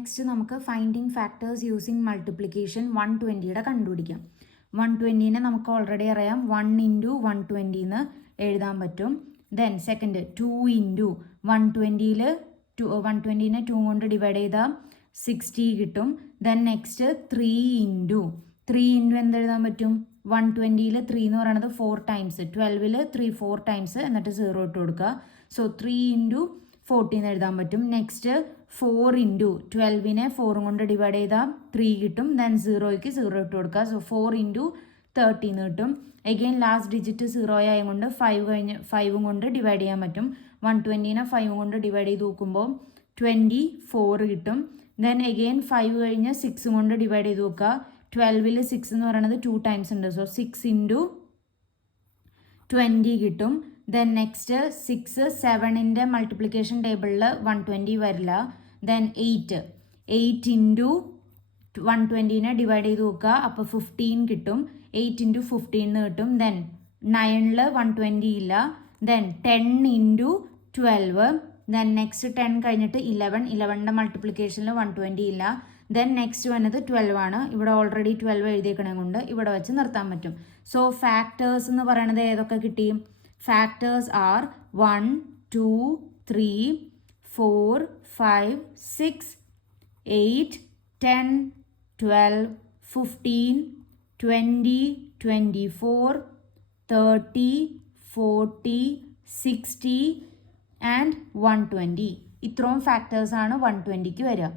Next നമുക്ക് finding factors using multiplication 120യുടെ കണ്ടുപിടിക്കാം. 120നെ നമുക്ക് ഓൾറെഡി അറിയാം 1 ഇൻറ്റു 120 എന്ന് എഴുതാൻ പറ്റും. ദെൻ സെക്കൻഡ് 2 ഇൻറ്റു 120യിൽ 120നെ 2 കൊണ്ട് ഡിവൈഡ് ചെയ്താൽ 60 കിട്ടും. ദെൻ നെക്സ്റ്റ് 3 ഇൻറ്റു എന്തെഴുതാൻ പറ്റും? 120യിൽ 3 എന്ന് പറയുന്നത് 4 ടൈംസ്, 12ൽ 4 ടൈംസ് എന്നിട്ട് 0 ഇട്ട് കൊടുക്കുക. സോ 3 ഇൻറ്റു 14 എഴുതാൻ പറ്റും. നെക്സ്റ്റ് 4 ഇൻറ്റു 12നെ 4 കൊണ്ട് ഡിവൈഡ് ചെയ്താൽ 3 കിട്ടും. ദെൻ 0ക്ക് 0 ഇട്ട് കൊടുക്കുക. സോ 4 ഇൻറ്റു 13 കിട്ടും. എഗെയിൻ ലാസ്റ്റ് ഡിജിറ്റ് 0 ആയതുകൊണ്ട് 5 കൊണ്ട് ഡിവൈഡ് ചെയ്യാൻ പറ്റും. 120നെ 5 കൊണ്ട് ഡിവൈഡ് ചെയ്ത് നോക്കുമ്പോൾ 24 കിട്ടും. ദെൻ എഗെയിൻ 5 കഴിഞ്ഞ് 6 കൊണ്ട് ഡിവൈഡ് ചെയ്ത് നോക്കുക. 12ൽ 6 എന്ന് പറയുന്നത് 2 ടൈംസ് ഉണ്ട്. സോ 6 ഇൻറ്റു 20 കിട്ടും. ദെൻ നെക്സ്റ്റ് 6 7ൻ്റെ മൾട്ടിപ്ലിക്കേഷൻ ടേബിളിൽ 120 വരില്ല. ദെൻ 8 ഇൻറ്റു 120നെ ഡിവൈഡ് ചെയ്ത് നോക്കുക. അപ്പോൾ 15 കിട്ടും. 8 ഇൻറ്റു 15 കിട്ടും. ദെൻ 9ൽ 120 ഇല്ല. Then 10 into 12. ദെൻ നെക്സ്റ്റ് 10 കഴിഞ്ഞിട്ട് 11ൻ്റെ മൾട്ടിപ്ലിക്കേഷനിൽ 120 ഇല്ല. ദെൻ നെക്സ്റ്റ് വന്നത് 12 ആണ്. ഇവിടെ ഓൾറെഡി 12 എഴുതിയേക്കണേ കൊണ്ട് ഇവിടെ വെച്ച് നിർത്താൻ പറ്റും. സോ ഫാക്ടേഴ്സ് എന്ന് പറയുന്നത് ഏതൊക്കെ കിട്ടി? Factors R 1, 2, 3, 4, 5, 6, 8, 10, 12, 15, 20, 24, 30, 40, 60 and 120. ഇത്രയും ഫാക്ടേഴ്സാണ് 120ക്ക് വരിക.